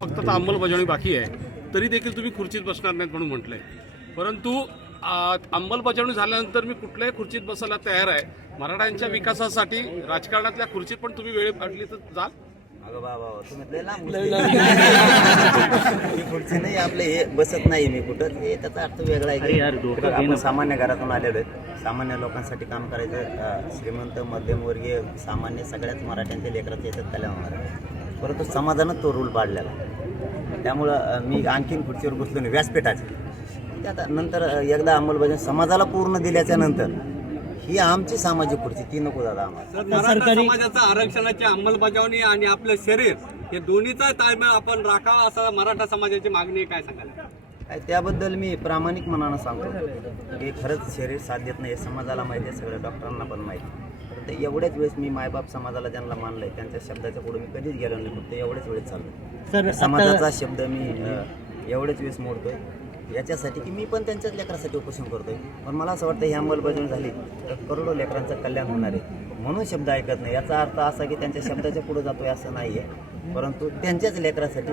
फक्त आता अंमलबजावणी बाकी आहे. तरी देखील तुम्ही खुर्चीत बसणार नाहीत म्हणून म्हटलंय. परंतु अंमलबजावणी झाल्यानंतर मी कुठल्याही खुर्चीत बसायला तयार आहे. मराठ्यांच्या विकासासाठी राजकारणातल्या खुर्चीत पण तुम्ही वेळ काढली तर जाल. ही खुर्ची नाही आपले हे बसत नाही मी कुठं. हे त्याचा अर्थ वेगळा आहे. की आपण सामान्य घरातून आलेलो आहेत सामान्य लोकांसाठी काम करायचं श्रीमंत मध्यमवर्गीय सामान्य सगळ्याच मराठ्यांच्या लेकरात होणार आहे परंतु समाजानं तो रूल पाडलेला आहे. त्यामुळं मी आणखीन खुर्चीवर बसलो नाही व्यासपीठाचे. आता नंतर एकदा अंमलबजावणी समाजाला पूर्ण दिल्याच्या नंतर ही आमची सामाजिक खुर्ची ती नको दादा आम्हाला. मराठा समाजाचं आरक्षणाची अंमलबजावणी आणि आपलं शरीर हे दोन्हीचा ताळमेळ आपण राखावा असं मराठा समाजाची मागणी आहे काय सांगाल? काय त्याबद्दल मी प्रामाणिक मनानं सांगतो. की खरंच शरीर साथ देत नाही समाजाला माहिती आहे सगळ्या डॉक्टरांना पण माहिती तर ते एवढ्याच वेळेस मी मायबाप समाजाला ज्यांना मानलंय त्यांच्या शब्दाच्या पुढे मी कधीच गेलो नाही फक्त एवढ्याच वेळेस चाललो सर समाजाचा शब्द मी एवढ्याच वेळेस मोडतोय. याच्यासाठी की मी पण त्यांच्याच लेकरासाठी उपोषण करतोय. पण मला असं वाटतं ही अंमलबजावणी झाली तर करोडो लेकरांचं कल्याण होणार आहे. म्हणून शब्द ऐकत नाही. याचा अर्थ असा की त्यांच्या शब्दाच्या पुढे जातोय असं नाही आहे परंतु त्यांच्याच लेकरासाठी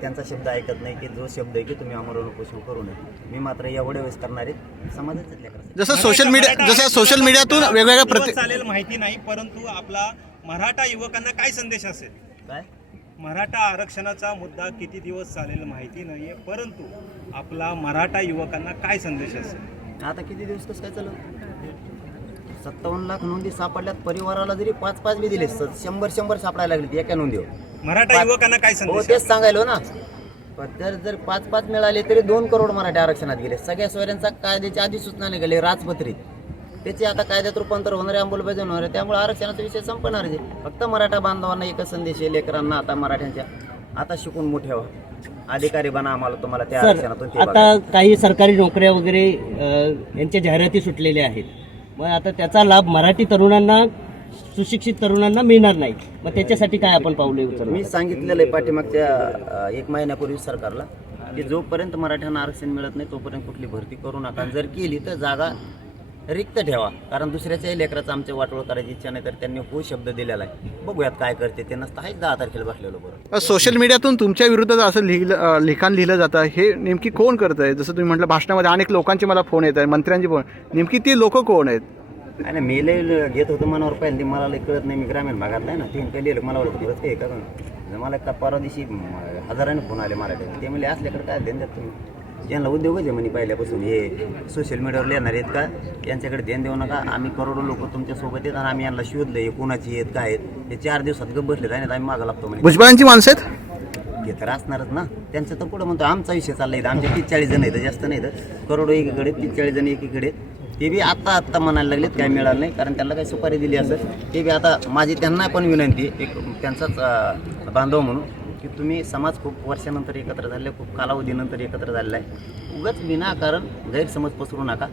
त्यांचा शब्द ऐकत नाही की जो शब्द आहे की तुम्ही आमरण उपोषण करू नये मी मात्र एवढ्या वेळेस करणार आहे समाजाच्याच लेकरासाठी. जसं सोशल मीडिया जसं सोशल मीडियातून वेगवेगळ्या प्रति चालेल माहिती नाही परंतु आपला मराठा युवकांना काय संदेश असेल? काय? मराठा आरक्षणाचा मुद्दा किती दिवस चालेल माहिती नाहीये परंतु आपला मराठा युवकांना काय संदेश असेल? आता किती दिवस कसं काय चालू? सत्तावन्न लाख नोंदी सापडल्यात. परिवाराला जरी पाच पाच बी दिले स- शंभर शंभर सापडायला लागले एका नोंदीवर. मराठा युवकांना काय हो संदेश तेच सांगायलो ना. पण जर जर पाच पाच मिळाले तरी दोन करोड मराठी आरक्षणात गेले. सगळ्या सोयऱ्यांचा कायद्याची आधी सूचना निघाली राजपत्रित त्याचे आता कायद्यात रूपांतर होणार आहे अंमलबजावणी होणार आहे त्यामुळे आरक्षणाचा विषय संपणार आहे. फक्त मराठा बांधवांना एकच संदेश आहे लेकरांना आता मराठ्यांच्या आता शिकून मोठे व्हा. अधिकारी बना आम्हाला तुम्हाला त्या सर आरक्षणातून ते आता. काही सरकारी नोकऱ्या वगैरे अ, यांच्या जाहिराती सुटलेल्या आहेत. मग आता त्याचा लाभ मराठी तरुणांना सुशिक्षित तरुणांना मिळणार नाही. मग त्याच्यासाठी काय आपण पावले उचलणार? मी सांगितलेलं आहे पाठीमागच्या एक महिन्यापूर्वी सरकारला की जोपर्यंत मराठ्यांना आरक्षण मिळत नाही तोपर्यंत कुठली भरती करू नका. जर केली तर जागा रिक्त ठेवा. कारण दुसऱ्याच्याही लेकराचं आमच्या वाटोळ करायची इच्छा नाही तर त्यांनी हो शब्द दिलेला आहे. बघूयात काय करते ते. नसतं आहेच दहा तारखेला बसलेलो बरं. सोशल मीडियातून तुमच्या विरुद्ध असं लिहिलं लिखाण लिहिलं जातं. हे नेमकी कोण करत आहे? जसं तुम्ही म्हटलं भाषणामध्ये अनेक लोकांचे मला फोन येत आहे मंत्र्यांचे फोन नेमकी ती लोक कोण आहेत? आणि मी लय घेत होतो मनावर. पहिल्यांदा मला लय कळत नाही मी ग्रामीण भागातला आहे ना. ते काही लिहिलं मला वाटतं खरंच काही का परवा दिवशी हजाराने फोन आले मराठी ते म्हणजे असल्याकडे काय ध्यान देत तुम्ही? यांना उद्योगच आहे म्हणे पहिल्यापासून. हे सोशल मीडियावर लिहिणार आहेत का? यांच्याकडे ध्यान देऊ नका. आम्ही करोडो लोक तुमच्यासोबत आहेत आणि आम्ही यांना शोधलं हे कोणाची आहेत काय आहेत. हे चार दिवसात गप बसले आणि आम्ही मागं लागतो म्हणे. भुजबळांची माणसं आहेत? हे तर असणारच ना. त्यांचं तर पुढं म्हणतो आमचा विषय चाललाय इथं. आमचे तीस चाळीस जण आहेत जास्त नाही तर करोडो एकीकडे तीस चाळीस जण एकीकडे. ते बी आत्ता आत्ता म्हणायला लागलेत काय मिळालं नाही कारण त्यांना काही सुपारी दिली असेल. ते बी आता माझी त्यांना पण विनंती एक त्यांचाच बांधव म्हणून की तुम्ही समाज खूप वर्षानंतर एकत्र झाले खूप कालावधीनंतर एकत्र झालेला आहे. उगाच विनाकारण गैरसमज पसरू नका.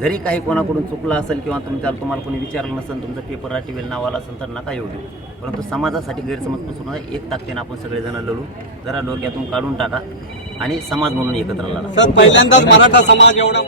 जरी काही कोणाकडून चुकलं असेल किंवा तुमच्या तुम्हाला कोणी विचारलं नसेल तुमचं पेपर राटीवेल नाव आला असेल तर नका येऊ देऊ. परंतु समाजासाठी गैरसमज पसरू नका. एक ताकदीनं आपण सगळेजण लढू. जरा डोक्यातून काढून टाका आणि समाज म्हणून एकत्र लढा. सर पहिल्यांदाच मराठा समाज एवढा